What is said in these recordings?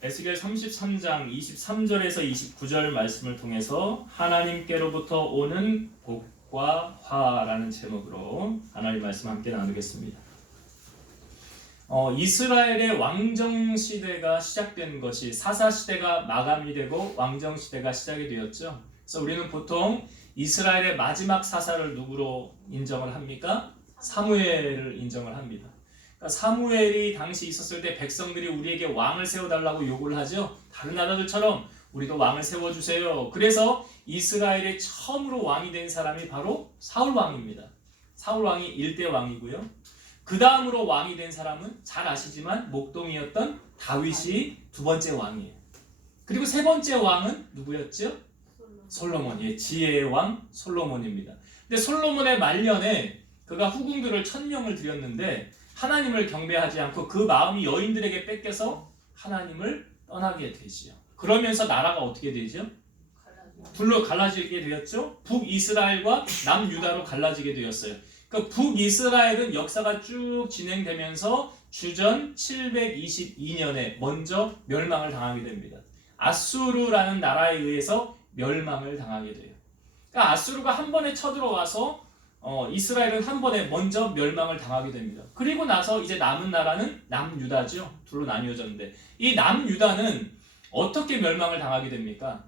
에스겔 33장 23절에서 29절 말씀을 통해서 하나님께로부터 오는 복과 화라는 제목으로 하나님 말씀 함께 나누겠습니다. 이스라엘의 왕정 시대가 시작된 것이 사사 시대가 마감이 되고 왕정 시대가 시작이 되었죠. 그래서 우리는 보통 이스라엘의 마지막 사사를 누구로 인정을 합니까? 사무엘을 인정을 합니다. 그러니까 사무엘이 당시 있었을 때 백성들이 우리에게 왕을 세워달라고 요구를 하죠. 다른 나라들처럼 우리도 왕을 세워주세요. 그래서 이스라엘의 처음으로 왕이 된 사람이 바로 사울 왕입니다. 사울 왕이 1대 왕이고요. 그 다음으로 왕이 된 사람은 잘 아시지만 목동이었던 다윗이 두 번째 왕이에요. 그리고 세 번째 왕은 누구였죠? 솔로몬. 지혜의 왕 솔로몬입니다. 근데 솔로몬의 말년에 그가 후궁들을 1000명을 들였는데 하나님을 경배하지 않고 그 마음이 여인들에게 뺏겨서 하나님을 떠나게 되지요. 그러면서 나라가 어떻게 되죠? 둘로 갈라지게 되었죠. 북이스라엘과 남유다로 갈라지게 되었어요. 그러니까 북이스라엘은 역사가 쭉 진행되면서 주전 722년에 먼저 멸망을 당하게 됩니다. 아수르라는 나라에 의해서 멸망을 당하게 돼요. 그러니까 아수르가 한 번에 쳐들어와서 이스라엘은 한 번에 먼저 멸망을 당하게 됩니다. 그리고 나서 이제 남은 나라는 남유다죠. 둘로 나뉘어졌는데 이 남유다는 어떻게 멸망을 당하게 됩니까?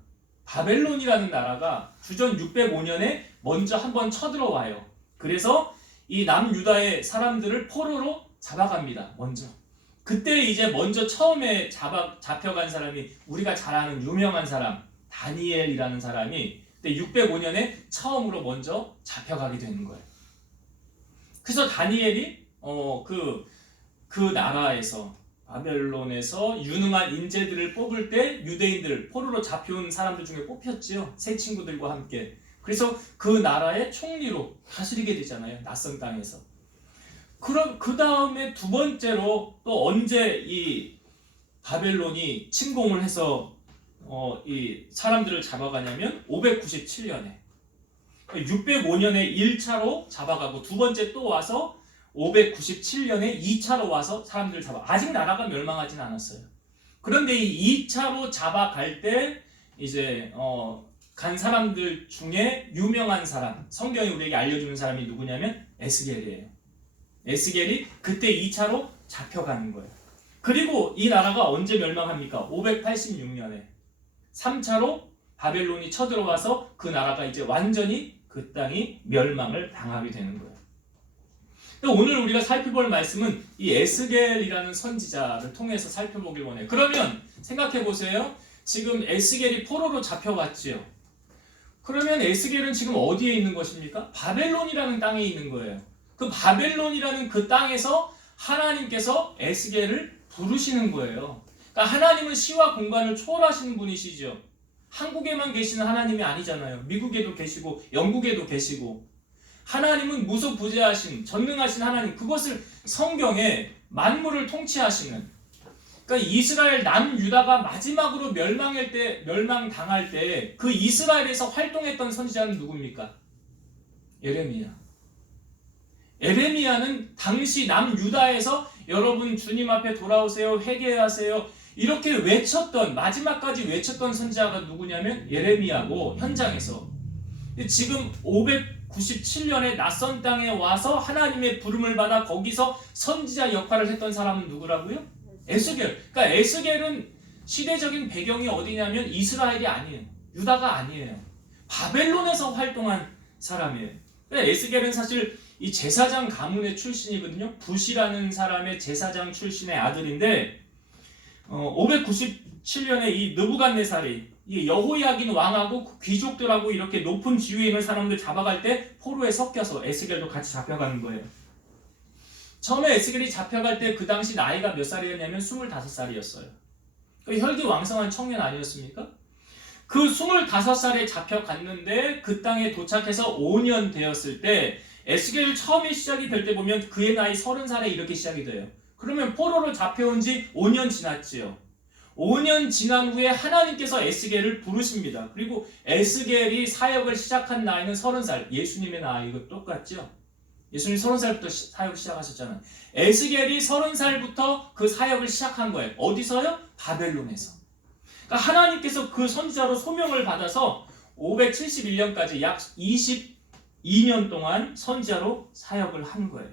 바벨론이라는 나라가 주전 605년에 먼저 한 번 쳐들어와요. 그래서 이 남유다의 사람들을 포로로 잡아갑니다. 먼저. 그때 이제 먼저 처음에 잡혀간 사람이 우리가 잘 아는 유명한 사람 다니엘이라는 사람이 605년에 처음으로 먼저 잡혀가게 되는 거예요. 그래서 다니엘이 그 나라에서 바벨론에서 유능한 인재들을 뽑을 때 유대인들 포로로 잡혀온 사람들 중에 뽑혔지요. 새 친구들과 함께. 그래서 그 나라의 총리로 다스리게 되잖아요. 낯선 땅에서. 그럼 그 다음에 두 번째로 또 언제 이 바벨론이 침공을 해서 이 사람들을 잡아가냐면 597년에 605년에 1차로 잡아가고 두 번째 또 와서 597년에 2차로 와서 사람들을 잡아. 아직 나라가 멸망하진 않았어요. 그런데 이 2차로 잡아갈 때 이제 간 사람들 중에 유명한 사람, 성경이 우리에게 알려주는 사람이 누구냐면 에스겔이에요. 에스겔이 그때 2차로 잡혀가는 거예요. 그리고 이 나라가 언제 멸망합니까? 586년에 3차로 바벨론이 쳐들어와서 그 나라가 이제 완전히 그 땅이 멸망을 당하게 되는 거예요. 오늘 우리가 살펴볼 말씀은 이 에스겔이라는 선지자를 통해서 살펴보길 원해요. 그러면 생각해 보세요. 지금 에스겔이 포로로 잡혀갔지요. 그러면 에스겔은 지금 어디에 있는 것입니까? 바벨론이라는 땅에 있는 거예요. 그 바벨론이라는 그 땅에서 하나님께서 에스겔을 부르시는 거예요. 그러니까 하나님은 시와 공간을 초월하시는 분이시죠. 한국에만 계시는 하나님이 아니잖아요. 미국에도 계시고 영국에도 계시고. 하나님은 무소부재하신 전능하신 하나님, 그것을 성경에 만물을 통치하시는. 그러니까 이스라엘 남유다가 마지막으로 멸망당할 때 그 이스라엘에서 활동했던 선지자는 누굽니까? 예레미야. 예레미야는 당시 남유다에서 여러분 주님 앞에 돌아오세요, 회개하세요 이렇게 외쳤던, 마지막까지 외쳤던 선지자가 누구냐면 예레미야고, 현장에서. 지금 597년에 낯선 땅에 와서 하나님의 부름을 받아 거기서 선지자 역할을 했던 사람은 누구라고요? 에스겔. 그러니까 에스겔은 시대적인 배경이 어디냐면 이스라엘이 아니에요. 유다가 아니에요. 바벨론에서 활동한 사람이에요. 그러니까 에스겔은 사실 이 제사장 가문의 출신이거든요. 붓이라는 사람의 제사장 출신의 아들인데 597년에 이 느부갓네살이 이 여호야긴 왕하고 귀족들하고 이렇게 높은 지위에 있는 사람들 잡아갈 때 포로에 섞여서 에스겔도 같이 잡혀가는 거예요. 처음에 에스겔이 잡혀갈 때 그 당시 나이가 몇 살이었냐면 25살이었어요. 혈기왕성한 청년 아니었습니까? 그 25살에 잡혀갔는데 그 땅에 도착해서 5년 되었을 때 에스겔 처음에 시작이 될 때 보면 그의 나이 30살에 이렇게 시작이 돼요. 그러면 포로로 잡혀온 지 5년 지났지요. 5년 지난 후에 하나님께서 에스겔을 부르십니다. 그리고 에스겔이 사역을 시작한 나이는 30살. 예수님의 나이가 똑같죠. 예수님 30살부터 사역 시작하셨잖아요. 에스겔이 30살부터 그 사역을 시작한 거예요. 어디서요? 바벨론에서. 그러니까 하나님께서 그 선지자로 소명을 받아서 571년까지 약 22년 동안 선지자로 사역을 한 거예요.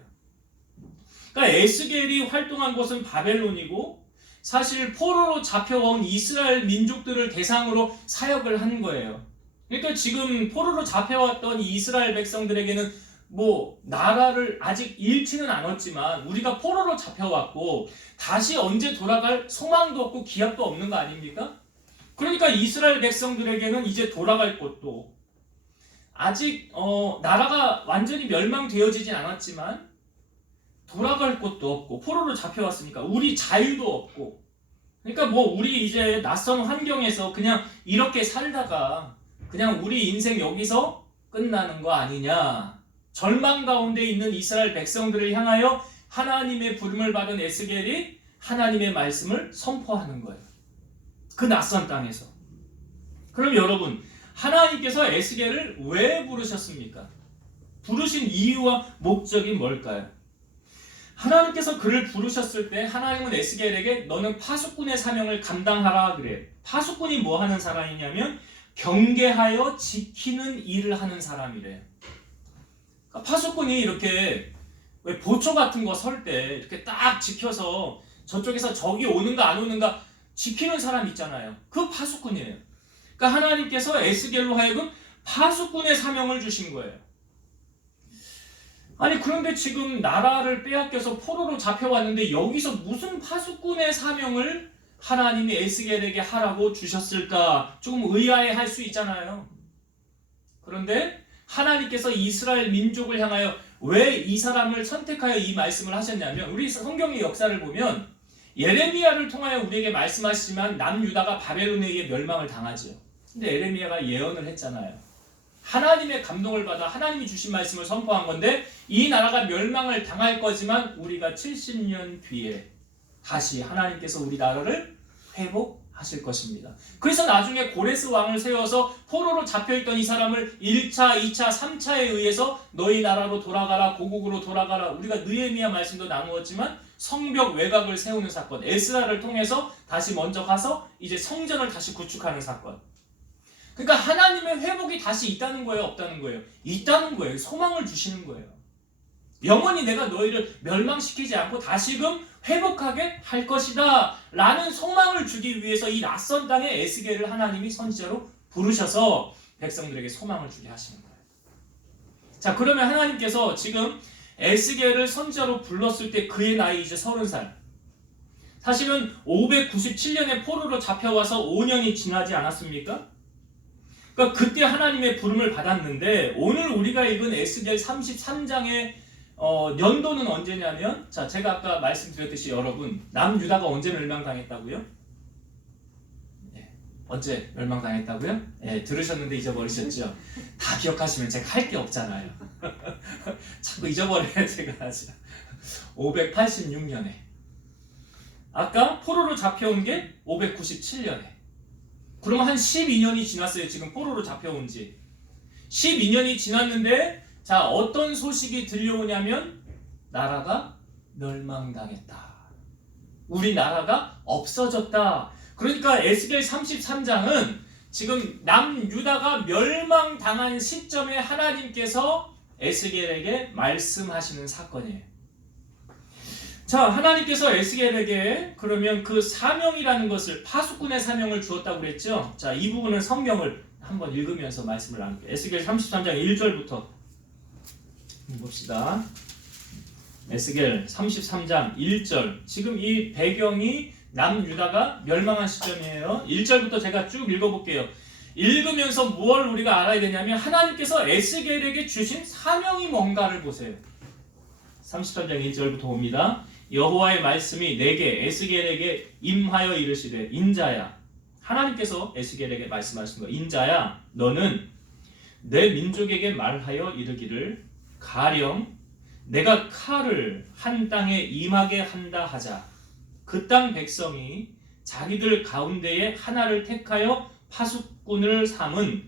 그러니까 에스겔이 활동한 곳은 바벨론이고 사실 포로로 잡혀온 이스라엘 민족들을 대상으로 사역을 한 거예요. 그러니까 지금 포로로 잡혀왔던 이스라엘 백성들에게는 뭐 나라를 아직 잃지는 않았지만 우리가 포로로 잡혀왔고 다시 언제 돌아갈 소망도 없고 기약도 없는 거 아닙니까? 그러니까 이스라엘 백성들에게는 이제 돌아갈 곳도 아직 나라가 완전히 멸망되어지진 않았지만 돌아갈 곳도 없고 포로로 잡혀왔으니까 우리 자유도 없고 그러니까 뭐 우리 이제 낯선 환경에서 그냥 이렇게 살다가 그냥 우리 인생 여기서 끝나는 거 아니냐. 절망 가운데 있는 이스라엘 백성들을 향하여 하나님의 부름을 받은 에스겔이 하나님의 말씀을 선포하는 거예요. 그 낯선 땅에서. 그럼 여러분, 하나님께서 에스겔을 왜 부르셨습니까? 부르신 이유와 목적이 뭘까요? 하나님께서 그를 부르셨을 때 하나님은 에스겔에게 너는 파수꾼의 사명을 감당하라 그래요. 파수꾼이 뭐 하는 사람이냐면 경계하여 지키는 일을 하는 사람이래요. 그러니까 파수꾼이 이렇게 왜 보초 같은 거 설 때 이렇게 딱 지켜서 저쪽에서 적이 오는가 안 오는가 지키는 사람 있잖아요. 그 파수꾼이에요. 그러니까 하나님께서 에스겔로 하여금 파수꾼의 사명을 주신 거예요. 아니 그런데 지금 나라를 빼앗겨서 포로로 잡혀왔는데 여기서 무슨 파수꾼의 사명을 하나님이 에스겔에게 하라고 주셨을까? 조금 의아해할 수 있잖아요. 그런데 하나님께서 이스라엘 민족을 향하여 왜 이 사람을 선택하여 이 말씀을 하셨냐면 우리 성경의 역사를 보면 예레미야를 통하여 우리에게 말씀하시지만 남유다가 바벨론에 의해 멸망을 당하죠. 근데 예레미야가 예언을 했잖아요. 하나님의 감동을 받아 하나님이 주신 말씀을 선포한 건데 이 나라가 멸망을 당할 거지만 우리가 70년 뒤에 다시 하나님께서 우리 나라를 회복하실 것입니다. 그래서 나중에 고레스 왕을 세워서 포로로 잡혀있던 이 사람을 1차, 2차, 3차에 의해서 너희 나라로 돌아가라, 고국으로 돌아가라. 우리가 느헤미야 말씀도 나누었지만 성벽 외곽을 세우는 사건, 에스라를 통해서 다시 먼저 가서 이제 성전을 다시 구축하는 사건. 그러니까 하나님의 회복이 다시 있다는 거예요, 없다는 거예요? 있다는 거예요. 소망을 주시는 거예요. 영원히 내가 너희를 멸망시키지 않고 다시금 회복하게 할 것이다 라는 소망을 주기 위해서 이 낯선 땅에 에스겔을 하나님이 선지자로 부르셔서 백성들에게 소망을 주게 하시는 거예요. 자, 그러면 하나님께서 지금 에스겔을 선지자로 불렀을 때 그의 나이 이제 30살. 사실은 597년에 포로로 잡혀와서 5년이 지나지 않았습니까? 그러니까 그때 하나님의 부름을 받았는데 오늘 우리가 읽은 에스겔 33장의 연도는 언제냐면 자 제가 아까 말씀드렸듯이 여러분 남유다가 언제 멸망당했다고요? 네, 언제 멸망당했다고요? 네, 들으셨는데 잊어버리셨죠? 다 기억하시면 제가 할 게 없잖아요. 자꾸 잊어버려요 제가. 586년에 아까 포로로 잡혀온 게 597년에 그러면 한 12년이 지났어요. 지금 포로로 잡혀온 지 12년이 지났는데 자 어떤 소식이 들려오냐면 나라가 멸망당했다. 우리 나라가 없어졌다. 그러니까 에스겔 33장은 지금 남유다가 멸망당한 시점에 하나님께서 에스겔에게 말씀하시는 사건이에요. 자, 하나님께서 에스겔에게 그러면 그 사명이라는 것을 파수꾼의 사명을 주었다고 그랬죠. 자, 이 부분은 성경을 한번 읽으면서 말씀을 나눌게요. 에스겔 33장 1절부터 봅시다. 에스겔 33장 1절. 지금 이 배경이 남유다가 멸망한 시점이에요. 1절부터 제가 쭉 읽어볼게요. 읽으면서 무엇을 우리가 알아야 되냐면 하나님께서 에스겔에게 주신 사명이 뭔가를 보세요. 33장 1절부터 봅니다. 여호와의 말씀이 내게 에스겔에게 임하여 이르시되 인자야. 하나님께서 에스겔에게 말씀하신 거. 인자야 너는 내 민족에게 말하여 이르기를 가령 내가 칼을 한 땅에 임하게 한다 하자. 그 땅 백성이 자기들 가운데에 하나를 택하여 파수꾼을 삼은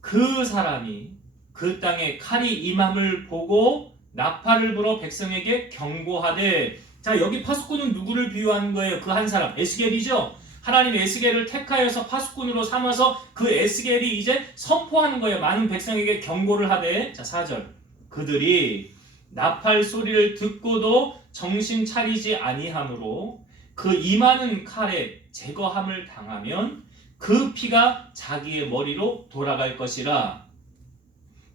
그 사람이 그 땅에 칼이 임함을 보고 나팔을 불어 백성에게 경고하되. 자, 여기 파수꾼은 누구를 비유하는 거예요? 그 한 사람, 에스겔이죠. 하나님 에스겔을 택하여서 파수꾼으로 삼아서 그 에스겔이 이제 선포하는 거예요. 많은 백성에게 경고를 하되. 자, 4절. 그들이 나팔 소리를 듣고도 정신 차리지 아니하므로 그 임하는 칼에 제거함을 당하면 그 피가 자기의 머리로 돌아갈 것이라.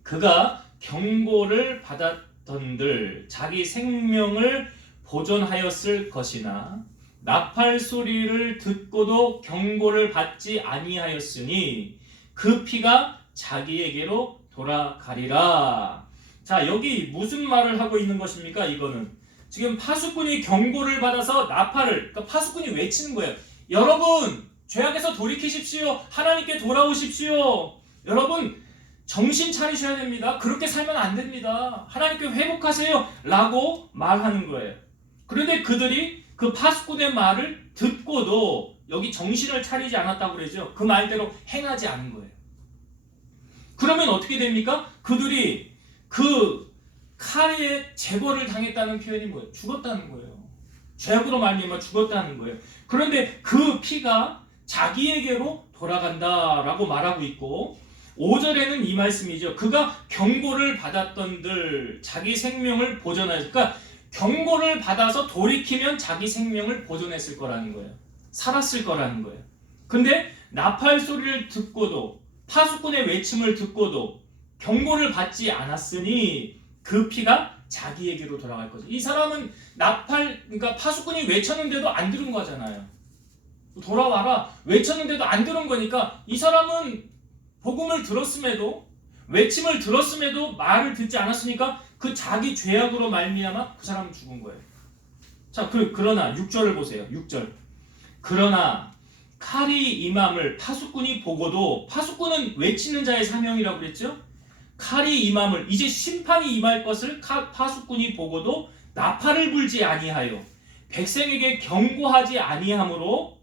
그가 경고를 받았던들 자기 생명을 보존하였을 것이나 나팔 소리를 듣고도 경고를 받지 아니하였으니 그 피가 자기에게로 돌아가리라. 자, 여기 무슨 말을 하고 있는 것입니까? 이거는 지금 파수꾼이 경고를 받아서 나팔을, 그러니까 파수꾼이 외치는 거예요. 여러분, 죄악에서 돌이키십시오. 하나님께 돌아오십시오. 여러분, 정신 차리셔야 됩니다. 그렇게 살면 안 됩니다. 하나님께 회복하세요. 라고 말하는 거예요. 그런데 그들이 그 파수꾼의 말을 듣고도 여기 정신을 차리지 않았다고 그러죠. 그 말대로 행하지 않은 거예요. 그러면 어떻게 됩니까? 그들이 그 칼에 제거를 당했다는 표현이 뭐예요? 죽었다는 거예요. 죄악으로 말미암아 죽었다는 거예요. 그런데 그 피가 자기에게로 돌아간다라고 말하고 있고, 5절에는 이 말씀이죠. 그가 경고를 받았던들 자기 생명을 보존하였을. 그러니까 경고를 받아서 돌이키면 자기 생명을 보존했을 거라는 거예요. 살았을 거라는 거예요. 근데 나팔 소리를 듣고도, 파수꾼의 외침을 듣고도 경고를 받지 않았으니 그 피가 자기에게로 돌아갈 거죠. 이 사람은 그러니까 파수꾼이 외쳤는데도 안 들은 거잖아요. 돌아와라 외쳤는데도 안 들은 거니까 이 사람은 복음을 들었음에도, 외침을 들었음에도 말을 듣지 않았으니까 그 자기 죄악으로 말미암아 그 사람은 죽은 거예요. 자, 그러나 6절을 보세요. 6절. 그러나 칼이 임함을 파수꾼이 보고도, 파수꾼은 외치는 자의 사명이라고 그랬죠? 칼이 임함을, 이제 심판이 임할 것을 파수꾼이 보고도 나팔을 불지 아니하여 백성에게 경고하지 아니하므로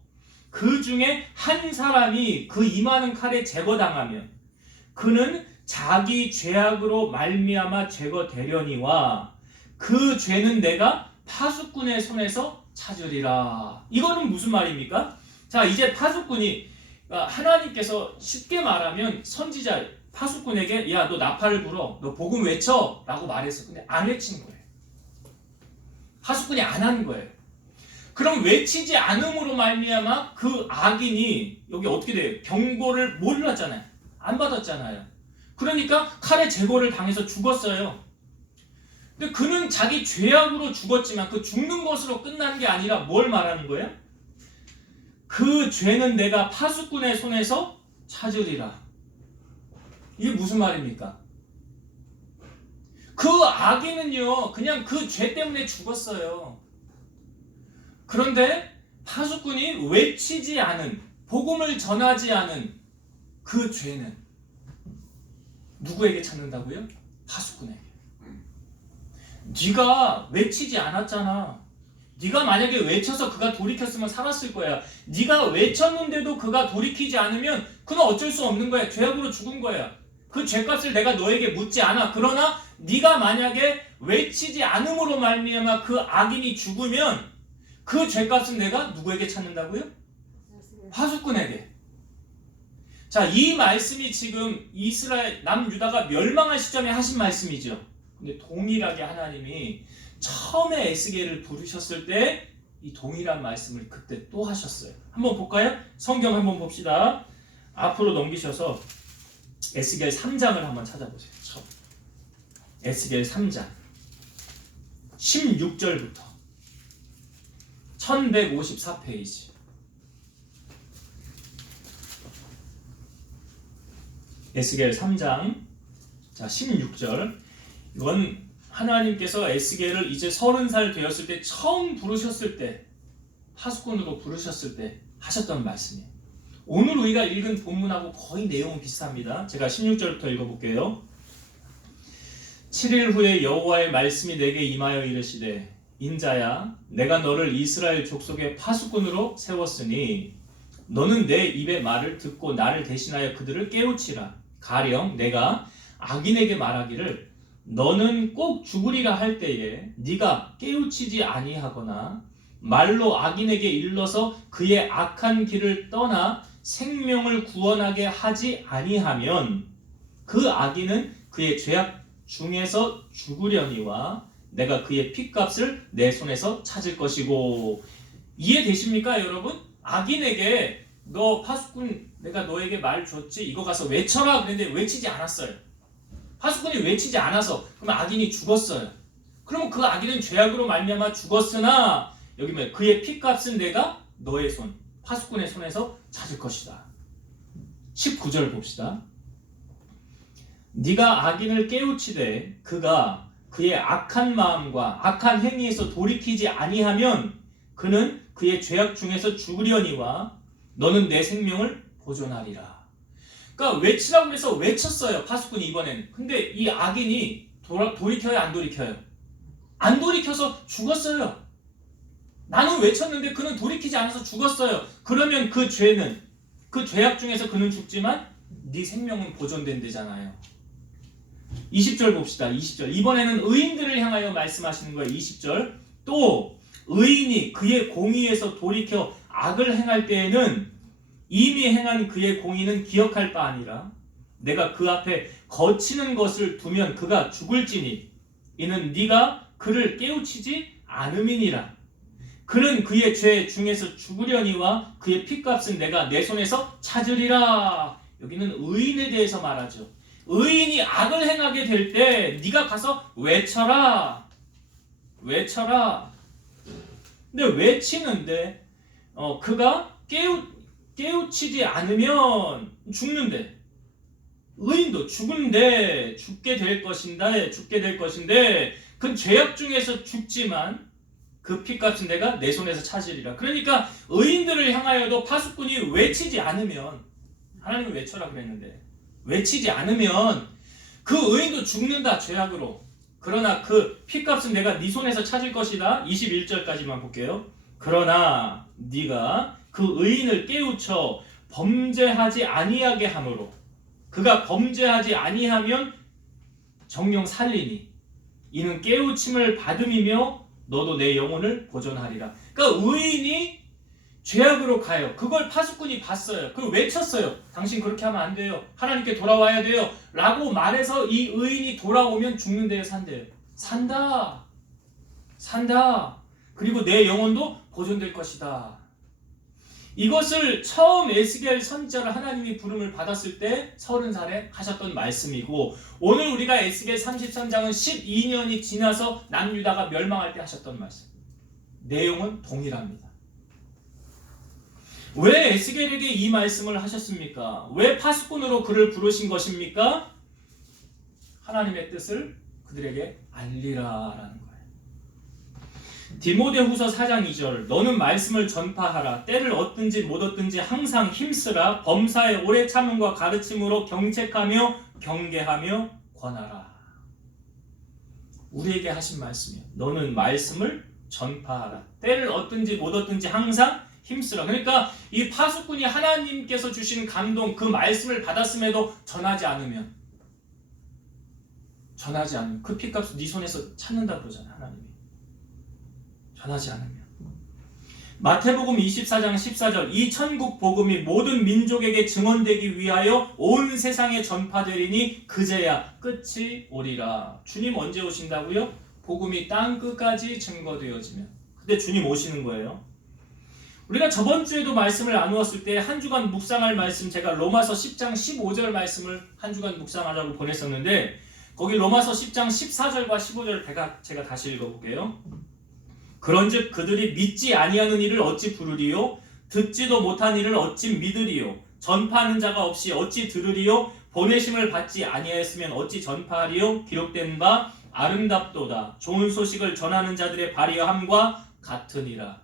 그 중에 한 사람이 그 임하는 칼에 제거당하면 그는 자기 죄악으로 말미암아 제거되려니와 그 죄는 내가 파수꾼의 손에서 찾으리라. 이거는 무슨 말입니까? 자, 이제 파수꾼이, 하나님께서 쉽게 말하면 선지자 파수꾼에게 야, 너 나팔을 불어, 너 복음 외쳐 라고 말했어. 근데 안 외친 거예요. 파수꾼이 안 하는 거예요. 그럼 외치지 않음으로 말미암아 그 악인이 여기 어떻게 돼요? 경고를 몰랐잖아요. 안 받았잖아요. 그러니까 칼에 제거를 당해서 죽었어요. 근데 그는 자기 죄악으로 죽었지만 그 죽는 것으로 끝난 게 아니라 뭘 말하는 거예요? 그 죄는 내가 파수꾼의 손에서 찾으리라. 이게 무슨 말입니까? 그 악인은요, 그냥 그 죄 때문에 죽었어요. 그런데 파수꾼이 외치지 않은, 복음을 전하지 않은 그 죄는 누구에게 찾는다고요? 파수꾼에게. 네가 외치지 않았잖아. 네가 만약에 외쳐서 그가 돌이켰으면 살았을 거야. 네가 외쳤는데도 그가 돌이키지 않으면 그는 어쩔 수 없는 거야. 죄악으로 죽은 거야. 그 죄값을 내가 너에게 묻지 않아. 그러나 네가 만약에 외치지 않음으로 말미암아 그 악인이 죽으면 그 죄값은 내가 누구에게 찾는다고요? 파수꾼에게. 자, 이 말씀이 지금 이스라엘 남유다가 멸망할 시점에 하신 말씀이죠. 근데 동일하게 하나님이 처음에 에스겔을 부르셨을 때 이 동일한 말씀을 그때 또 하셨어요. 한번 볼까요? 성경 한번 봅시다. 앞으로 넘기셔서 에스겔 3장을 한번 찾아보세요. 처음. 에스겔 3장 16절부터 1154페이지. 에스겔 3장 자 16절. 이건 하나님께서 에스겔을 이제 30살 되었을 때 처음 부르셨을 때, 파수꾼으로 부르셨을 때 하셨던 말씀이에요. 오늘 우리가 읽은 본문하고 거의 내용은 비슷합니다. 제가 16절부터 읽어볼게요. 7일 후에 여호와의 말씀이 내게 임하여 이르시되 인자야, 내가 너를 이스라엘 족속의 파수꾼으로 세웠으니 너는 내 입의 말을 듣고 나를 대신하여 그들을 깨우치라. 가령 내가 악인에게 말하기를 너는 꼭 죽으리라 할 때에 네가 깨우치지 아니하거나 말로 악인에게 일러서 그의 악한 길을 떠나 생명을 구원하게 하지 아니하면 그 악인은 그의 죄악 중에서 죽으려니와 내가 그의 핏값을 내 손에서 찾을 것이고. 이해되십니까 여러분? 악인에게 너 파수꾼 내가 너에게 말 줬지 이거 가서 외쳐라 그랬는데 외치지 않았어요. 파수꾼이 외치지 않아서 그러면 악인이 죽었어요. 그러면 그 악인은 죄악으로 말미암아 죽었으나 여기 뭐 그의 핏값은 내가 너의 손 파수꾼의 손에서 찾을 것이다. 19절 봅시다. 네가 악인을 깨우치되 그가 그의 악한 마음과 악한 행위에서 돌이키지 아니하면 그는 그의 죄악 중에서 죽으려니와 너는 내 생명을 보존하리라. 그러니까 외치라고 해서 외쳤어요. 파수꾼이 이번에는. 근데 이 악인이 돌이켜요? 안 돌이켜요? 안 돌이켜서 죽었어요. 나는 외쳤는데 그는 돌이키지 않아서 죽었어요. 그러면 그 죄는 그 죄악 중에서 그는 죽지만 네 생명은 보존된대잖아요. 20절 봅시다. 20절. 이번에는 의인들을 향하여 말씀하시는 거예요. 20절. 또 의인이 그의 공의에서 돌이켜 악을 행할 때에는 이미 행한 그의 공의는 기억할 바 아니라 내가 그 앞에 거치는 것을 두면 그가 죽을지니 이는 네가 그를 깨우치지 않음이니라. 그는 그의 죄 중에서 죽으려니와 그의 핏값은 내가 내 손에서 찾으리라. 여기는 의인에 대해서 말하죠. 의인이 악을 행하게 될 때 네가 가서 외쳐라. 외쳐라. 근데 외치는데 그가 깨우치지 않으면 죽는데 의인도 죽은데 죽게 될 것인데 그 죄악 중에서 죽지만 그 핏값은 내가 내 손에서 찾으리라. 그러니까 의인들을 향하여도 파수꾼이 외치지 않으면 하나님은 외쳐라 그랬는데 외치지 않으면 그 의인도 죽는다 죄악으로. 그러나 그 핏값은 내가 네 손에서 찾을 것이다. 21절까지만 볼게요. 그러나 네가 그 의인을 깨우쳐 범죄하지 아니하게 함으로 그가 범죄하지 아니하면 정령 살리니 이는 깨우침을 받음이며 너도 내 영혼을 보존하리라. 그러니까 의인이 죄악으로 가요. 그걸 파수꾼이 봤어요. 그걸 외쳤어요. 당신 그렇게 하면 안 돼요. 하나님께 돌아와야 돼요. 라고 말해서 이 의인이 돌아오면 죽는데요, 산대요. 산다. 그리고 내 영혼도 보존될 것이다. 이것을 처음 에스겔 선지자를 하나님이 부름을 받았을 때 30살에 하셨던 말씀이고 오늘 우리가 에스겔 33장은 12년이 지나서 남유다가 멸망할 때 하셨던 말씀. 내용은 동일합니다. 왜 에스겔에게 이 말씀을 하셨습니까? 왜 파수꾼으로 그를 부르신 것입니까? 하나님의 뜻을 그들에게 알리라라는 거예요. 디모데후서 4장 2절 너는 말씀을 전파하라. 때를 얻든지 못 얻든지 항상 힘쓰라. 범사의 오래 참음과 가르침으로 경책하며 경계하며 권하라. 우리에게 하신 말씀이에요. 너는 말씀을 전파하라. 때를 얻든지 못 얻든지 항상 힘쓰라. 그러니까 이 파수꾼이 하나님께서 주신 감동 그 말씀을 받았음에도 전하지 않으면 그 핏값을 네 손에서 찾는다 그러잖아요. 하나님이. 전하지 않으면. 마태복음 24장 14절 이 천국 복음이 모든 민족에게 증언되기 위하여 온 세상에 전파되리니 그제야 끝이 오리라. 주님 언제 오신다고요? 복음이 땅 끝까지 증거되어지면. 근데 주님 오시는 거예요. 우리가 저번 주에도 말씀을 나누었을 때 한 주간 묵상할 말씀 제가 로마서 10장 15절 말씀을 한 주간 묵상하자고 보냈었는데 거기 로마서 10장 14절과 15절 제가 다시 읽어볼게요. 그런즉 그들이 믿지 아니하는 이를 어찌 부르리요? 듣지도 못한 이를 어찌 믿으리요? 전파하는 자가 없이 어찌 들으리요? 보내심을 받지 아니하였으면 어찌 전파하리요? 기록된 바 아름답도다. 좋은 소식을 전하는 자들의 발이함과 같으니라.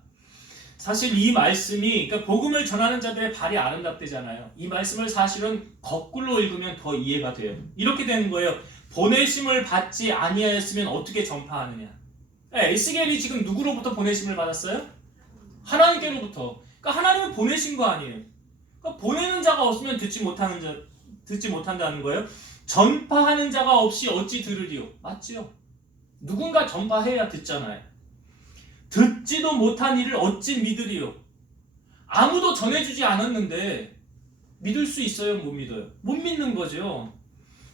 사실 이 말씀이 그러니까 복음을 전하는 자들의 발이 아름답대잖아요. 이 말씀을 사실은 거꾸로 읽으면 더 이해가 돼요. 이렇게 되는 거예요. 보내심을 받지 아니하였으면 어떻게 전파하느냐. 에스겔이 지금 누구로부터 보내심을 받았어요? 하나님께로부터. 그러니까 하나님은 보내신 거 아니에요. 그러니까 보내는 자가 없으면 듣지 못한다는 거예요. 전파하는 자가 없이 어찌 들으리요? 맞지요? 누군가 전파해야 듣잖아요. 듣지도 못한 일을 어찌 믿으리요? 아무도 전해주지 않았는데 믿을 수 있어요? 못 믿어요? 못 믿는 거죠.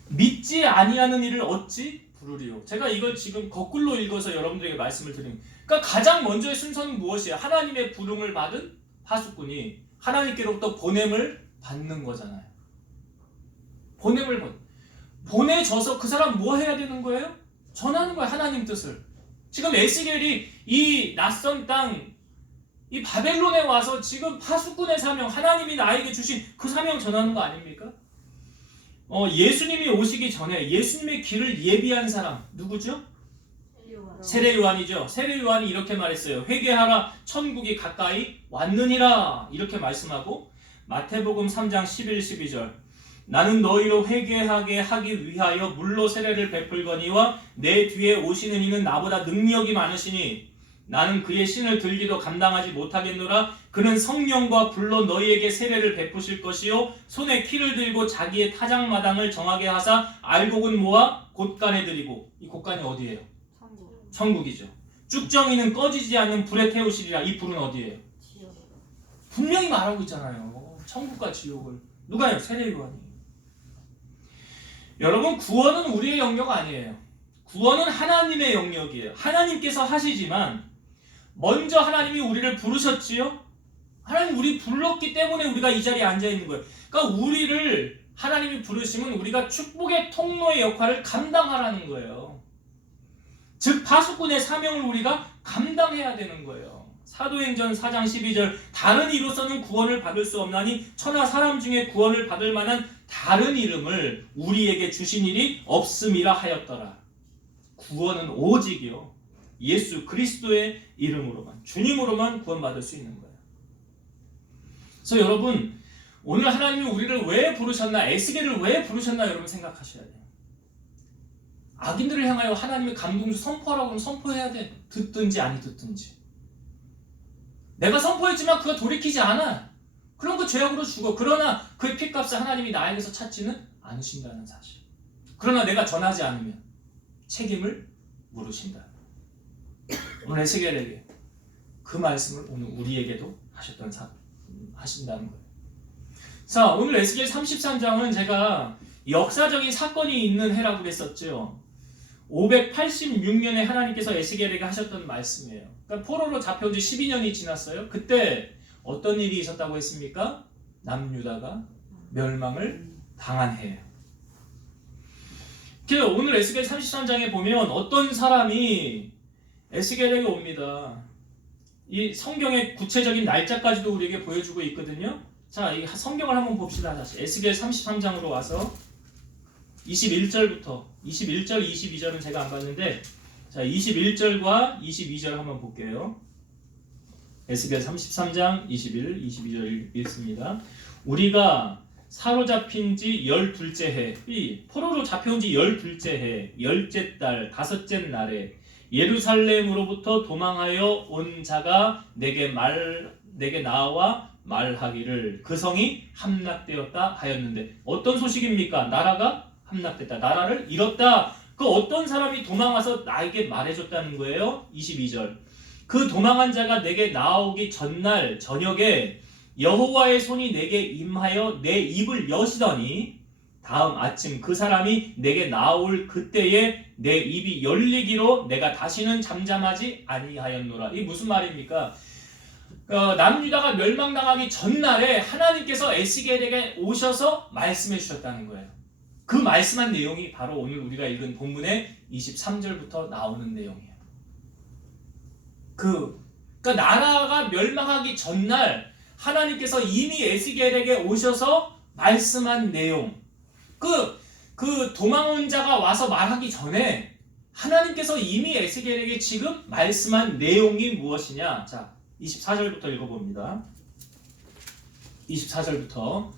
믿지 아니하는 일을 어찌 부르리요? 제가 이걸 지금 거꾸로 읽어서 여러분들에게 말씀을 드립니다. 그러니까 가장 먼저의 순서는 무엇이에요? 하나님의 부름을 받은 파수꾼이 하나님께로부터 보냄을 받는 거잖아요. 보내져서 그 사람 뭐 해야 되는 거예요? 전하는 거예요. 하나님 뜻을. 지금 에스겔이 이 낯선 땅, 이 바벨론에 와서 지금 파수꾼의 사명, 하나님이 나에게 주신 그 사명 전하는 거 아닙니까? 예수님이 오시기 전에 예수님의 길을 예비한 사람 누구죠? 세례 요한이죠. 세례 요한이 이렇게 말했어요. 회개하라, 천국이 가까이 왔느니라, 이렇게 말씀하고, 마태복음 3장 11, 12절 나는 너희로 회개하게 하기 위하여 물로 세례를 베풀거니와 내 뒤에 오시는 이는 나보다 능력이 많으시니 나는 그의 신을 들기도 감당하지 못하겠노라. 그는 성령과 불로 너희에게 세례를 베푸실 것이요 손에 키를 들고 자기의 타작마당을 정하게 하사 알곡은 모아 곳간에 들이고, 이 곳간이 어디예요? 천국이죠. 쭉정이는 꺼지지 않는 불에 태우시리라. 이 불은 어디예요? 분명히 말하고 있잖아요. 천국과 지옥을. 누가요? 세례 요한이. 여러분, 구원은 우리의 영역 아니에요. 구원은 하나님의 영역이에요. 하나님께서 하시지만 먼저 하나님이 우리를 부르셨지요. 하나님 우리 불렀기 때문에 우리가 이 자리에 앉아 있는 거예요. 그러니까 우리를 하나님이 부르시면 우리가 축복의 통로의 역할을 감당하라는 거예요. 즉 파수꾼의 사명을 우리가 감당해야 되는 거예요. 사도행전 4장 12절 다른 이로서는 구원을 받을 수 없나니 천하 사람 중에 구원을 받을 만한 다른 이름을 우리에게 주신 일이 없음이라 하였더라. 구원은 오직이요 예수 그리스도의 이름으로만, 주님으로만 구원받을 수 있는 거예요. 그래서 여러분, 오늘 하나님이 우리를 왜 부르셨나, 에스겔을 왜 부르셨나 여러분 생각하셔야 돼요. 악인들을 향하여 하나님의 감동주 선포하라고 하면 선포해야 돼. 듣든지 아니 듣든지. 내가 선포했지만 그가 돌이키지 않아. 그럼 그 죄악으로 죽어. 그러나 그의 핏값을 하나님이 나에게서 찾지는 않으신다는 사실. 그러나 내가 전하지 않으면 책임을 물으신다. 오늘 에스겔에게 그 말씀을 오늘 우리에게도 하신다는 거예요. 자, 오늘 에스겔 33장은 제가 역사적인 사건이 있는 해라고 했었죠. 586년에 하나님께서 에스겔에게 하셨던 말씀이에요. 그러니까 포로로 잡혀온 지 12년이 지났어요. 그때 어떤 일이 있었다고 했습니까? 남유다가 멸망을 당한 해예요. 오늘 에스겔 33장에 보면 어떤 사람이 에스겔에게 옵니다. 이 성경의 구체적인 날짜까지도 우리에게 보여주고 있거든요. 자, 이 성경을 한번 봅시다. 다시 에스겔 33장으로 와서 21절, 22절은 제가 안 봤는데, 자, 21절과 22절 한번 볼게요. 에스겔 33장 21, 22절 읽습니다. 우리가 사로잡힌 지 12째 해, 이 포로로 잡혀온 지 12째 해, 10째 달, 5째 날에 예루살렘으로부터 도망하여 온 자가 내게 나와 말하기를 그 성이 함락되었다 하였는데, 어떤 소식입니까? 나라가 함락됐다. 나라를 잃었다. 그 어떤 사람이 도망와서 나에게 말해줬다는 거예요. 22절. 그 도망한 자가 내게 나오기 전날 저녁에 여호와의 손이 내게 임하여 내 입을 여시더니 다음 아침 그 사람이 내게 나올 그때에 내 입이 열리기로 내가 다시는 잠잠하지 아니하였노라. 이게 무슨 말입니까? 남유다가 멸망당하기 전날에 하나님께서 에스겔에게 오셔서 말씀해 주셨다는 거예요. 그 말씀한 내용이 바로 오늘 우리가 읽은 본문의 23절부터 나오는 내용이에요. 그러니까 나라가 멸망하기 전날 하나님께서 이미 에스겔에게 오셔서 말씀한 내용, 그 도망온 자가 와서 말하기 전에 하나님께서 이미 에스겔에게 지금 말씀한 내용이 무엇이냐? 자, 24절부터 읽어봅니다. 24절부터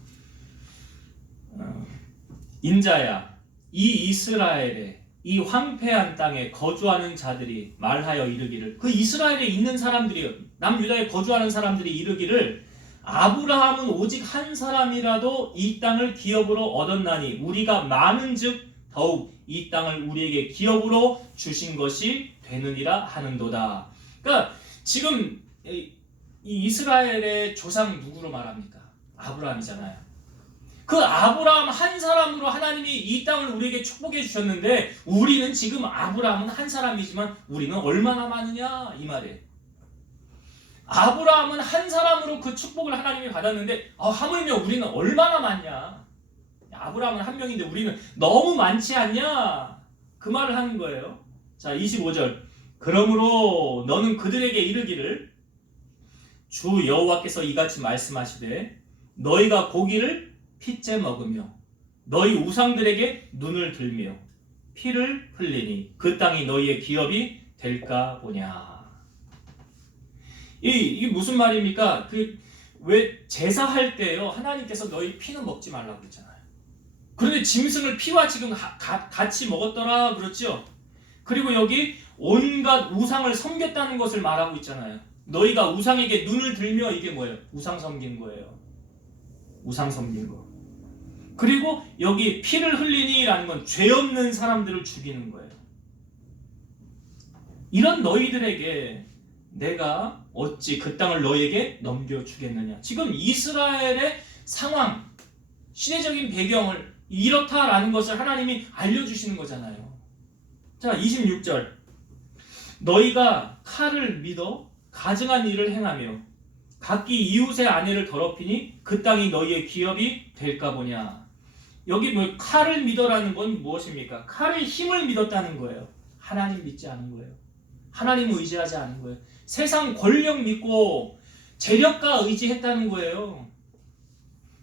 인자야, 이 이스라엘에, 이 황폐한 땅에 거주하는 자들이 말하여 이르기를, 그 이스라엘에 있는 사람들이, 남유다에 거주하는 사람들이 이르기를, 아브라함은 오직 한 사람이라도 이 땅을 기업으로 얻었나니 우리가 많은즉 더욱 이 땅을 우리에게 기업으로 주신 것이 되느니라 하는도다. 그러니까 지금 이 이스라엘의 조상 누구로 말합니까? 아브라함이잖아요. 그 아브라함 한 사람으로 하나님이 이 땅을 우리에게 축복해 주셨는데 우리는 지금 아브라함은 한 사람이지만 우리는 얼마나 많으냐 이 말이에요. 아브라함은 한 사람으로 그 축복을 하나님이 받았는데 하물며 우리는 얼마나 많냐. 아브라함은 한 명인데 우리는 너무 많지 않냐. 그 말을 하는 거예요. 자 25절 그러므로 너는 그들에게 이르기를 주 여호와께서 이같이 말씀하시되 너희가 고기를 핏째 먹으며 너희 우상들에게 눈을 들며 피를 흘리니 그 땅이 너희의 기업이 될까 보냐. 이게 무슨 말입니까? 왜 제사할 때요 하나님께서 너희 피는 먹지 말라고 그랬잖아요. 그런데 짐승을 피와 지금 같이 먹었더라 그렇죠? 그리고 여기 온갖 우상을 섬겼다는 것을 말하고 있잖아요. 너희가 우상에게 눈을 들며 이게 뭐예요? 우상 섬긴 거예요. 우상 섬긴 거. 그리고 여기 피를 흘리니 라는 건 죄 없는 사람들을 죽이는 거예요. 이런 너희들에게 내가 어찌 그 땅을 너희에게 넘겨주겠느냐. 지금 이스라엘의 상황, 시대적인 배경을 이렇다라는 것을 하나님이 알려주시는 거잖아요. 자 26절 너희가 칼을 믿어 가증한 일을 행하며 각기 이웃의 아내를 더럽히니 그 땅이 너희의 기업이 될까 보냐. 여기 뭐 칼을 믿어라는 건 무엇입니까? 칼의 힘을 믿었다는 거예요. 하나님 믿지 않은 거예요. 하나님 의지하지 않은 거예요. 세상 권력 믿고 재력가 의지했다는 거예요.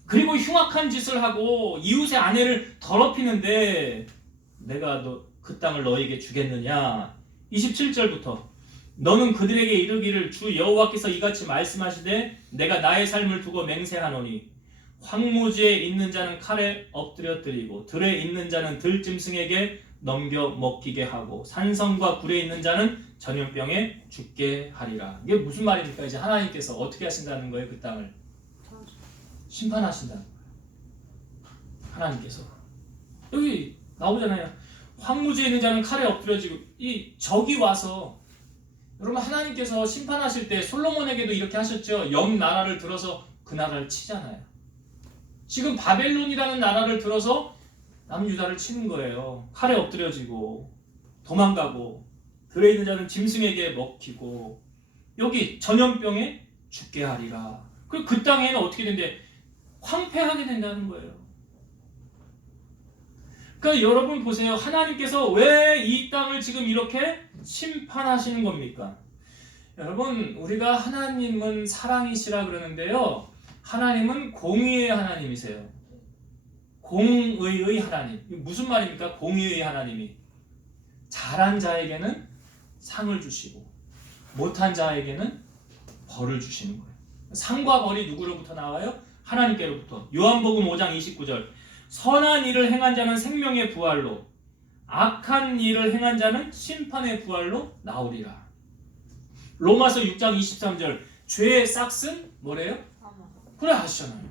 그리고 흉악한 짓을 하고 이웃의 아내를 더럽히는데 내가 그 땅을 너에게 주겠느냐. 27절부터 너는 그들에게 이르기를 주 여호와께서 이같이 말씀하시되 내가 나의 삶을 두고 맹세하노니 황무지에 있는 자는 칼에 엎드려 드리고 들에 있는 자는 들짐승에게 넘겨 먹히게 하고 산성과 굴에 있는 자는 전염병에 죽게 하리라. 이게 무슨 말입니까? 이제 하나님께서 어떻게 하신다는 거예요? 그 땅을 심판하신다는 거예요. 하나님께서 여기 나오잖아요. 황무지에 있는 자는 칼에 엎드려지고 이 적이 와서 여러분 하나님께서 심판하실 때 솔로몬에게도 이렇게 하셨죠. 옆 나라를 들어서 그 나라를 치잖아요. 지금 바벨론이라는 나라를 들어서 남유다를 치는 거예요. 칼에 엎드려지고 도망가고 들에 있는 자는 짐승에게 먹히고 여기 전염병에 죽게 하리라. 그리고 그 땅에는 어떻게 된대? 황폐하게 된다는 거예요. 그러니까 여러분 보세요. 하나님께서 왜 이 땅을 지금 이렇게 심판하시는 겁니까? 여러분 우리가 하나님은 사랑이시라 그러는데요. 하나님은 공의의 하나님이세요. 공의의 하나님. 무슨 말입니까? 공의의 하나님이 잘한 자에게는 상을 주시고 못한 자에게는 벌을 주시는 거예요. 상과 벌이 누구로부터 나와요? 하나님께로부터. 요한복음 5장 29절 선한 일을 행한 자는 생명의 부활로 악한 일을 행한 자는 심판의 부활로 나오리라. 로마서 6장 23절 죄의 싹은 뭐래요? 그래 아시잖아요.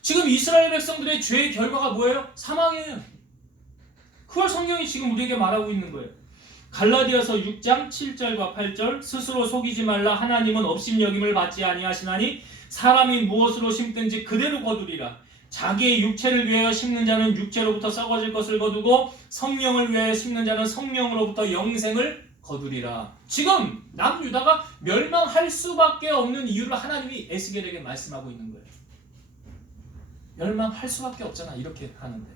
지금 이스라엘 백성들의 죄의 결과가 뭐예요? 사망이에요. 그걸 성경이 지금 우리에게 말하고 있는 거예요. 갈라디아서 6장 7절과 8절 스스로 속이지 말라. 하나님은 업신여김을 받지 아니하시나니 사람이 무엇으로 심든지 그대로 거두리라. 자기의 육체를 위하여 심는 자는 육체로부터 썩어질 것을 거두고 성령을 위하여 심는 자는 성령으로부터 영생을 거두리라. 지금 남유다가 멸망할 수밖에 없는 이유를 하나님이 에스겔에게 말씀하고 있는 거예요. 멸망할 수밖에 없잖아. 이렇게 하는데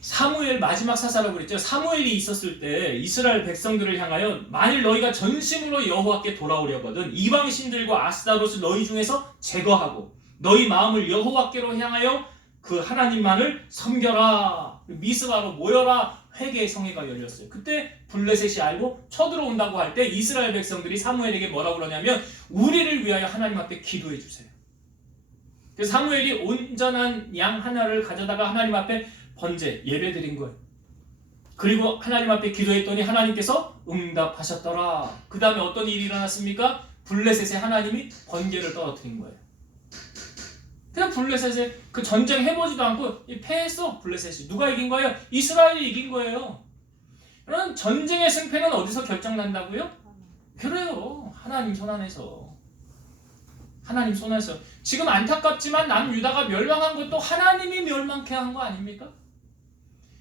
사무엘 마지막 사사라고 그랬죠. 사무엘이 있었을 때 이스라엘 백성들을 향하여 만일 너희가 전심으로 여호와께 돌아오려거든 이방 신들과 아스타롯을 너희 중에서 제거하고 너희 마음을 여호와께로 향하여 그 하나님만을 섬겨라. 미스바로 모여라. 회개의 성회가 열렸어요. 그때 블레셋이 알고 쳐들어온다고 할 때 이스라엘 백성들이 사무엘에게 뭐라고 그러냐면 우리를 위하여 하나님 앞에 기도해 주세요. 그래서 사무엘이 온전한 양 하나를 가져다가 하나님 앞에 번제 예배 드린 거예요. 그리고 하나님 앞에 기도했더니 하나님께서 응답하셨더라. 그 다음에 어떤 일이 일어났습니까? 블레셋의 하나님이 번개를 떨어뜨린 거예요. 그냥 블레셋에 그 전쟁 해보지도 않고 패했어. 블레셋이. 누가 이긴 거예요? 이스라엘이 이긴 거예요. 그럼 전쟁의 승패는 어디서 결정난다고요? 그래요. 하나님 손 안에서. 하나님 손 안에서. 지금 안타깝지만 남유다가 멸망한 것도 하나님이 멸망케 한 거 아닙니까?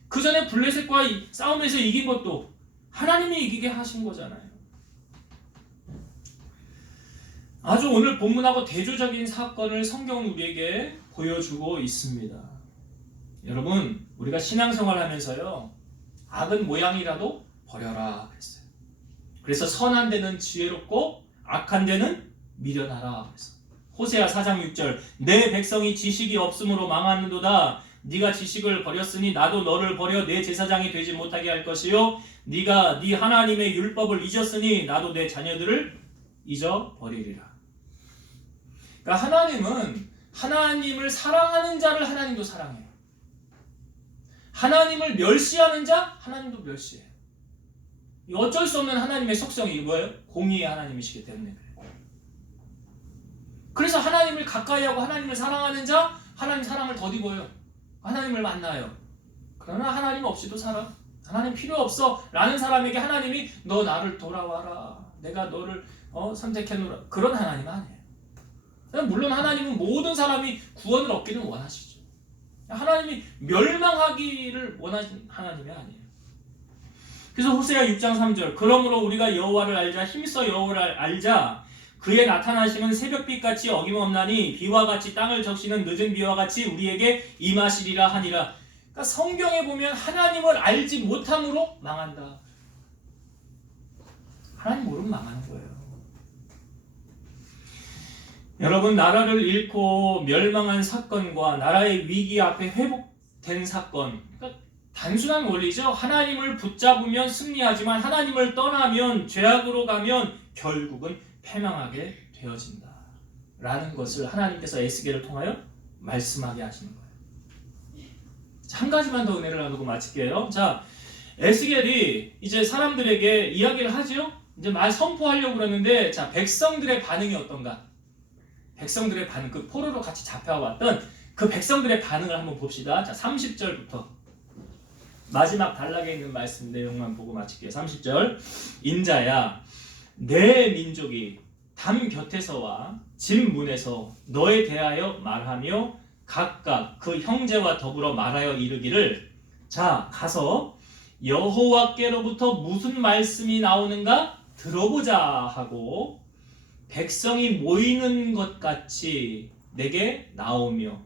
그 전에 블레셋과 싸움에서 이긴 것도 하나님이 이기게 하신 거잖아요. 아주 오늘 본문하고 대조적인 사건을 성경은 우리에게 보여주고 있습니다. 여러분, 우리가 신앙생활 하면서요, 악은 모양이라도 버려라 그랬어요. 그래서 선한 데는 지혜롭고 악한 데는 미련하라 그랬어요. 호세아 4장 6절, 내 백성이 지식이 없으므로 망하는도다. 네가 지식을 버렸으니 나도 너를 버려 내 제사장이 되지 못하게 할 것이요, 네가 네 하나님의 율법을 잊었으니 나도 내 자녀들을 잊어버리리라. 그러니까 하나님은 하나님을 사랑하는 자를 하나님도 사랑해요. 하나님을 멸시하는 자 하나님도 멸시해요. 어쩔 수 없는 하나님의 속성이 뭐예요? 공의의 하나님이시기 때문에 그래요. 그래서 하나님을 가까이 하고 하나님을 사랑하는 자 하나님 사랑을 덧입어요. 하나님을 만나요. 그러나 하나님 없이도 살아. 하나님 필요 없어 라는 사람에게 하나님이 너 나를 돌아와라. 내가 너를 선택해놓으라. 그런 하나님 아니에요. 물론 하나님은 모든 사람이 구원을 얻기는 원하시죠. 하나님이 멸망하기를 원하시는 하나님이 아니에요. 그래서 호세아 6장 3절, 그러므로 우리가 여호와를 알자. 힘써 여호와를 알자. 그의 나타나심은 새벽빛같이 어김없나니 비와 같이 땅을 적시는 늦은 비와 같이 우리에게 임하시리라 하니라. 그러니까 성경에 보면 하나님을 알지 못함으로 망한다. 하나님 모르면 망하는 거예요. 여러분, 나라를 잃고 멸망한 사건과 나라의 위기 앞에 회복된 사건, 그러니까 단순한 원리죠. 하나님을 붙잡으면 승리하지만 하나님을 떠나면, 죄악으로 가면 결국은 패망하게 되어진다 라는 것을 하나님께서 에스겔을 통하여 말씀하게 하시는 거예요. 자, 한 가지만 더 은혜를 나누고 마칠게요. 자, 에스겔이 이제 사람들에게 이야기를 하죠. 이제 말 선포하려고 그러는데, 자, 백성들의 반응이 어떤가? 백성들의 반응, 그 포로로 같이 잡혀왔던 그 백성들의 반응을 한번 봅시다. 자, 30절부터 마지막 단락에 있는 말씀 내용만 보고 마칠게요. 30절, 인자야, 내 민족이 담 곁에서와 집 문에서 너에 대하여 말하며 각각 그 형제와 더불어 말하여 이르기를, 자, 가서 여호와께로부터 무슨 말씀이 나오는가 들어보자 하고 백성이 모이는 것 같이 내게 나오며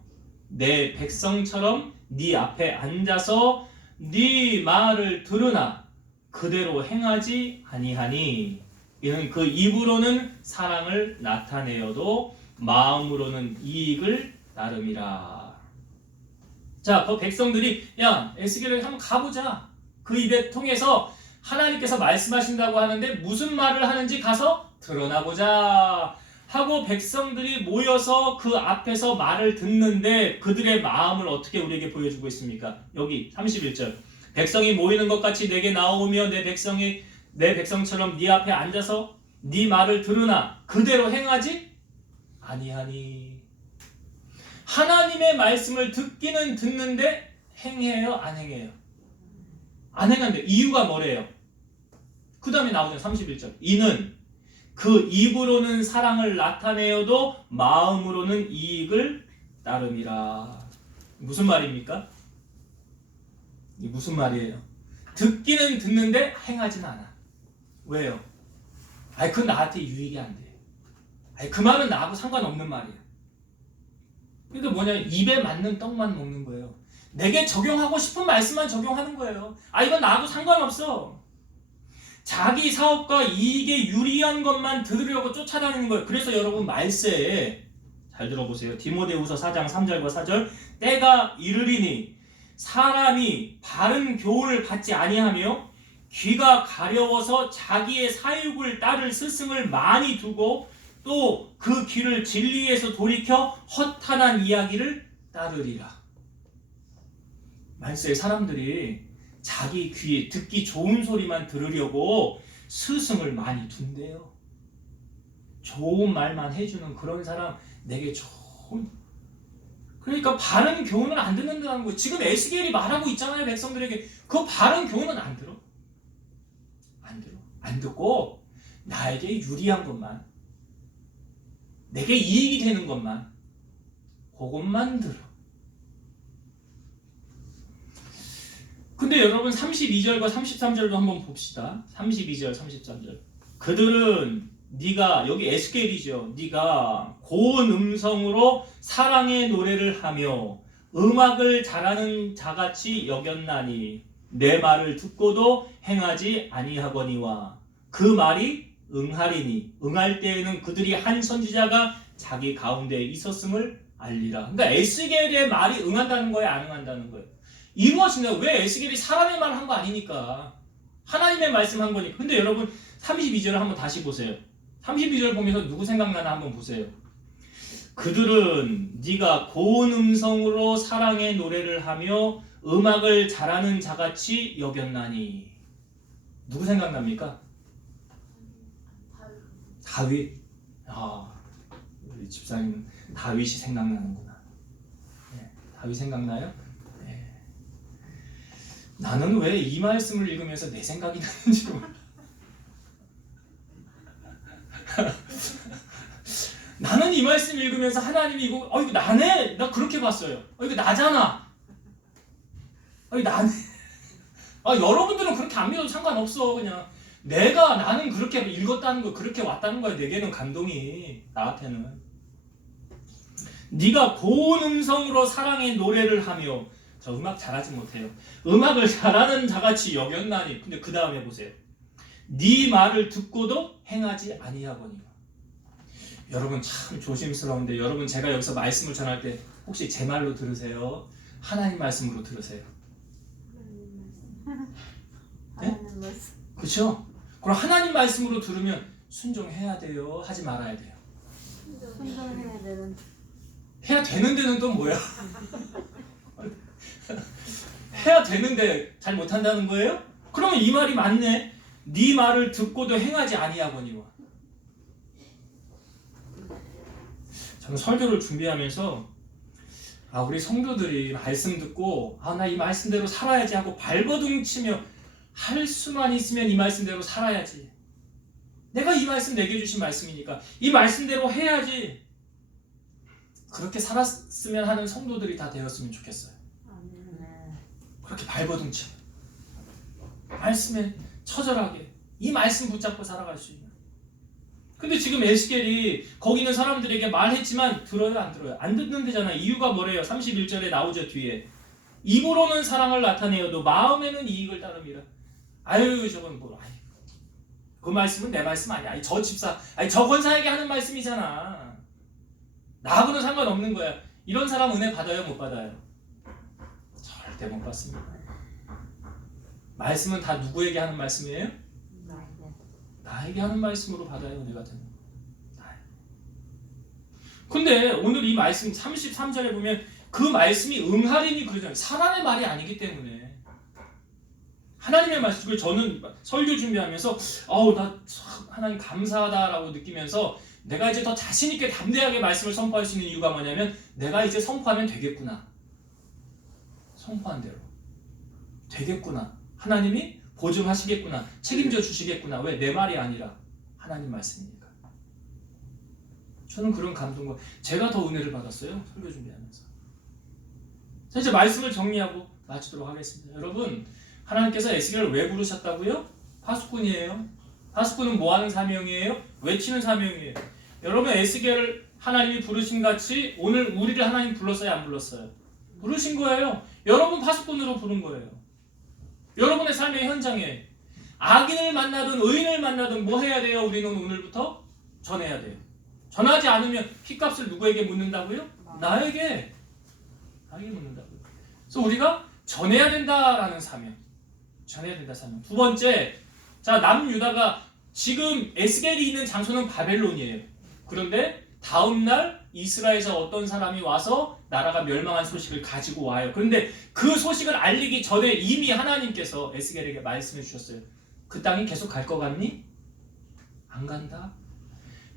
내 백성처럼 네 앞에 앉아서 네 말을 들으나 그대로 행하지 아니하니 이는 그 입으로는 사랑을 나타내어도 마음으로는 이익을 나름이라. 자, 그 백성들이 야, 에스겔에게 한번 가보자. 그 입에 통해서 하나님께서 말씀하신다고 하는데 무슨 말을 하는지 가서 드러나보자 하고 백성들이 모여서 그 앞에서 말을 듣는데 그들의 마음을 어떻게 우리에게 보여주고 있습니까? 여기 31절, 백성이 모이는 것 같이 내게 나오며 내 백성처럼 네 앞에 앉아서 네 말을 들으나 그대로 행하지 아니하니. 하나님의 말씀을 듣기는 듣는데 행해요? 안 행해요? 안 행한데 이유가 뭐래요? 그 다음에 나오죠. 31절, 이는 그 입으로는 사랑을 나타내어도 마음으로는 이익을 따름이라. 무슨 말입니까? 이 무슨 말이에요? 듣기는 듣는데 행하진 않아. 왜요? 아이, 그건 나한테 유익이 안 돼. 아이, 그 말은 나하고 상관없는 말이야. 그러니까 뭐냐, 입에 맞는 떡만 먹는 거예요. 내게 적용하고 싶은 말씀만 적용하는 거예요. 아, 이건 나하고 상관없어. 자기 사업과 이익에 유리한 것만 들으려고 쫓아다니는 거예요. 그래서 여러분, 말세에 잘 들어보세요. 디모데후서 4장 3절과 4절, 때가 이르리니 사람이 바른 교훈을 받지 아니하며 귀가 가려워서 자기의 사육을 따를 스승을 많이 두고 또 그 귀를 진리에서 돌이켜 허탄한 이야기를 따르리라. 말세에 사람들이 자기 귀에 듣기 좋은 소리만 들으려고 스승을 많이 둔대요. 좋은 말만 해주는 그런 사람, 내게 좋은. 그러니까 바른 교훈을 안 듣는다는 거예요. 지금 에스겔이 말하고 있잖아요, 백성들에게. 그 바른 교훈은 안 들어. 안 듣고 나에게 유리한 것만, 내게 이익이 되는 것만, 그것만 들어. 근데 여러분 32절과 33절도 한번 봅시다. 32절, 33절. 그들은 네가, 여기 에스겔이죠. 네가 고운 음성으로 사랑의 노래를 하며 음악을 잘하는 자같이 여겼나니 내 말을 듣고도 행하지 아니하거니와 그 말이 응하리니 응할 때에는 그들이 한 선지자가 자기 가운데 있었음을 알리라. 그러니까 에스겔의 말이 응한다는 거예요, 안 응한다는 거예요? 이루어진다. 왜? 에스겔이 사람의 말을 한 거 아니니까. 하나님의 말씀한 거니까. 근데 여러분 32절을 한번 다시 보세요. 32절 보면서 누구 생각나나 한번 보세요. 그들은 네가 고운 음성으로 사랑의 노래를 하며 음악을 잘하는 자같이 여겼나니. 누구 생각납니까? 다윗. 우리 집사님은 다윗이 생각나는구나. 네, 다윗 생각나요? 네. 나는 왜 이 말씀을 읽으면서 내 생각이 나는지 몰라. 나는 이 말씀 읽으면서 하나님이 이거 나네? 나 그렇게 봤어요. 이거 나잖아. 이거 나네. 여러분들은 그렇게 안 믿어도 상관없어. 그냥 나는 그렇게 읽었다는 거, 그렇게 왔다는 거야. 내게는 감동이, 나한테는. 네가 고운 음성으로 사랑의 노래를 하며, 저 음악 잘하지 못해요. 음악을 잘하는 자같이 여겼나니. 근데 그 다음에 보세요. 네 말을 듣고도 행하지 아니하거니와. 여러분 참 조심스러운데, 여러분 제가 여기서 말씀을 전할 때 혹시 제 말로 들으세요? 하나님 말씀으로 들으세요? 네? 그렇죠? 그럼 하나님 말씀으로 들으면 순종해야 돼요? 하지 말아야 돼요? 순종해야 되는. 해야 되는 데는 또 뭐야? 해야 되는데 잘 못한다는 거예요? 그러면 이 말이 맞네. 네 말을 듣고도 행하지 아니하거니와. 저는 설교를 준비하면서 우리 성도들이 말씀 듣고 나 이 말씀대로 살아야지 하고 발버둥 치며 할 수만 있으면 이 말씀대로 살아야지. 내가 이 말씀 내게 주신 말씀이니까 이 말씀대로 해야지. 그렇게 살았으면 하는 성도들이 다 되었으면 좋겠어요. 그렇게 발버둥 치며 말씀에 처절하게 이 말씀 붙잡고 살아갈 수 있는. 근데 지금 에스겔이 거기 있는 사람들에게 말했지만 들어요, 안 들어요? 안 듣는 데잖아요. 이유가 뭐래요? 31절에 나오죠, 뒤에. 입으로는 사랑을 나타내어도 마음에는 이익을 따릅니다. 저건 그 말씀은 내 말씀 아니야. 저 집사, 저 권사에게 하는 말씀이잖아. 나하고는 상관없는 거야. 이런 사람 은혜 받아요, 못 받아요? 절대 못 받습니다. 말씀은 다 누구에게 하는 말씀이에요? 나에게 하는 말씀으로 받아야 은혜가 되는 거예요. 근데 오늘 이 말씀 33절에 보면 그 말씀이 응하리니 그러잖아요. 사람의 말이 아니기 때문에. 하나님의 말씀. 저는 설교 준비하면서 나 하나님 감사하다라고 느끼면서 내가 이제 더 자신 있게 담대하게 말씀을 선포할 수 있는 이유가 뭐냐면 내가 이제 선포하면 되겠구나. 선포한 대로 되겠구나. 하나님이 보증하시겠구나. 책임져 주시겠구나. 왜? 내 말이 아니라 하나님 말씀이니까. 저는 그런 감동과 제가 더 은혜를 받았어요. 설교 준비하면서. 자, 이제 말씀을 정리하고 마치도록 하겠습니다. 여러분, 하나님께서 에스겔을 왜 부르셨다고요? 파수꾼이에요. 파수꾼은 뭐 하는 사명이에요? 외치는 사명이에요. 여러분, 에스겔을 하나님이 부르신 같이 오늘 우리를 하나님 불렀어요? 안 불렀어요? 부르신 거예요. 여러분 파수꾼으로 부른 거예요. 여러분의 삶의 현장에 악인을 만나든 의인을 만나든 뭐 해야 돼요? 우리는 오늘부터 전해야 돼요. 전하지 않으면 피값을 누구에게 묻는다고요? 나에게 묻는다고요. 그래서 우리가 전해야 된다라는 사명. 전해야 된다 사명. 두 번째, 자, 남유다가 지금 에스겔이 있는 장소는 바벨론이에요. 그런데 다음날 이스라엘에서 어떤 사람이 와서 나라가 멸망한 소식을 가지고 와요. 그런데 그 소식을 알리기 전에 이미 하나님께서 에스겔에게 말씀해 주셨어요. 그 땅이 계속 갈 것 같니? 안 간다.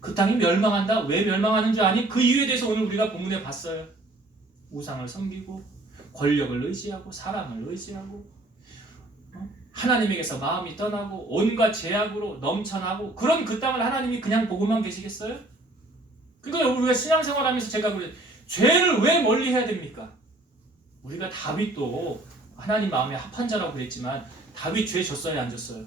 그 땅이 멸망한다. 왜 멸망하는 줄 아니? 그 이유에 대해서 오늘 우리가 본문에 봤어요. 우상을 섬기고 권력을 의지하고 사람을 의지하고 하나님에게서 마음이 떠나고 온갖 죄악으로 넘쳐나고 그런 그 땅을 하나님이 그냥 보고만 계시겠어요? 그러니까 우리가 신앙생활하면서 제가 그래요. 죄를 왜 멀리 해야 됩니까? 우리가 다윗도 하나님 마음에 합한 자라고 그랬지만 다윗 죄 졌어요, 안 졌어요?